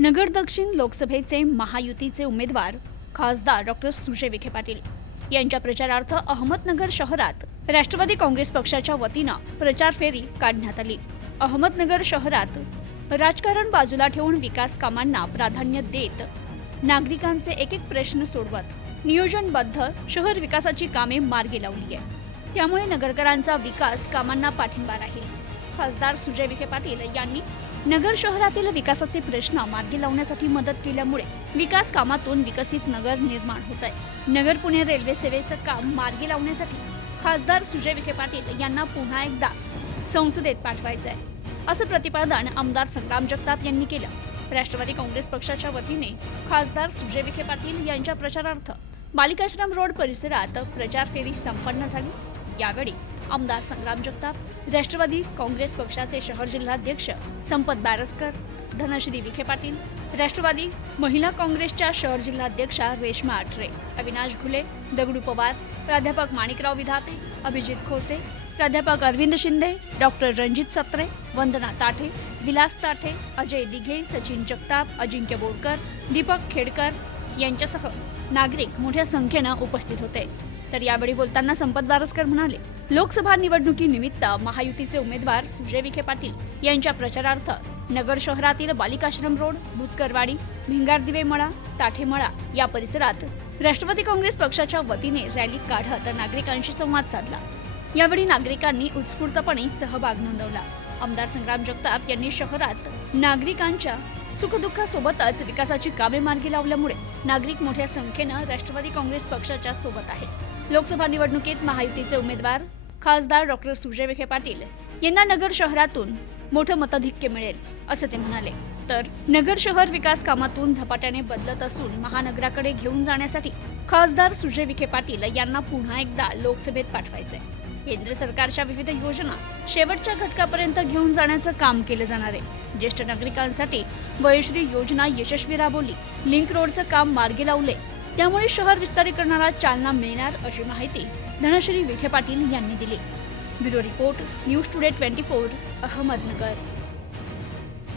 नगर दक्षिण लोकसभेचे महायुतीचे उमेदवार खासदार डॉक्टर सुजय विखे पाटील. यांच्या प्रचारार्थ अहमदनगर शहरात राष्ट्रवादी काँग्रेस पक्षाच्या वतीनं प्रचार फेरी काढण्यात आली. अहमदनगर शहरात राजकारण बाजूला ठेवून विकास कामांना प्राधान्य देत नागरिकांचे एक एक प्रश्न सोडवत नियोजनबद्ध शहर विकासाची कामे मार्गी लावली आहे. त्यामुळे नगरकरांचा विकास कामांना पाठिंबा राहील. खासदार सुजय विखे पाटील यांनी नगर शहरातील विकासाचे प्रश्न मार्गी लावण्यासाठी मदत केल्यामुळे विकास कामातून विकसित नगर निर्माण होत आहे. नगर पुणे रेल्वे सेवेचं काम मार्गी लावण्यासाठी खासदार सुजय विखे पाटील यांना पुन्हा एकदा संसदेत पाठवायचं आहे असं प्रतिपादन आमदार संग्राम जगताप यांनी केलं. राष्ट्रवादी काँग्रेस पक्षाच्या वतीने खासदार सुजय विखे पाटील यांच्या प्रचारार्थ बालिकाश्रम रोड परिसरात प्रचार फेरी संपन्न झाली. यावेळी आमदार संग्राम जगताप राष्ट्रवादी काँग्रेस पक्षाचे शहर जिल्हाध्यक्ष संपत बारसकर धनश्री विखे पाटील राष्ट्रवादी महिला काँग्रेसच्या शहर जिल्हाध्यक्षा रेश्मा आठरे अविनाश घुले दगडू पवार प्राध्यापक माणिकराव विधाते अभिजित खोसे प्राध्यापक अरविंद शिंदे डॉक्टर रणजित सत्रे वंदना ताठे विलास ताठे अजय दिघे सचिन जगताप अजिंक्य बोरकर दीपक खेडकर यांच्यासह नागरिक मोठ्या संख्येनं उपस्थित होते. तर यावेळी बोलताना संपत बारसकर म्हणाले लोकसभा निवडणुकीनिमित्त महायुतीचे उमेदवार सुजय विखे पाटील यांच्या प्रचारार्थ नगर शहरातील बालिकाश्रम रोड भूतकरवाडी भिंगारदिवे मळा ताठेमळा या परिसरात राष्ट्रवादी काँग्रेस पक्षाच्या वतीने रॅली काढत नागरिकांशी संवाद साधला. यावेळी नागरिकांनी उत्स्फूर्तपणे सहभाग नोंदवला. आमदार संग्राम जगताप यांनी शहरात नागरिकांच्या सुखदुःखासोबतच विकासाची कामे मार्गी लावल्यामुळे नागरिक मोठ्या संख्येनं राष्ट्रवादी काँग्रेस पक्षाच्या सोबत आहेत. लोकसभा निवडणुकीत महायुतीचे उमेदवार खासदार डॉक्टर सुजय विखे पाटील यांना नगर शहरातून मोठं मताधिक्य मिळेल असं ते म्हणाले. तर नगर शहर विकास कामातून झपाट्याने बदलत असून महानगराकडे घेऊन जाण्यासाठी खासदार सुजय विखे पाटील यांना पुन्हा एकदा लोकसभेत पाठवायचंय. केंद्र सरकारच्या विविध योजना शेवटच्या घटकापर्यंत घेऊन जाण्याचं काम केलं जाणार आहे. ज्येष्ठ नागरिकांसाठी वयश्री योजना यशस्वी राबवली लिंक रोडचं काम मार्गी लावले त्यामुळे शहर विस्तारीकरणाला चालना मिळणार अशी माहिती धनश्री विखे पाटील यांनी दिली. Bureau report news today twenty four Ahmednagar.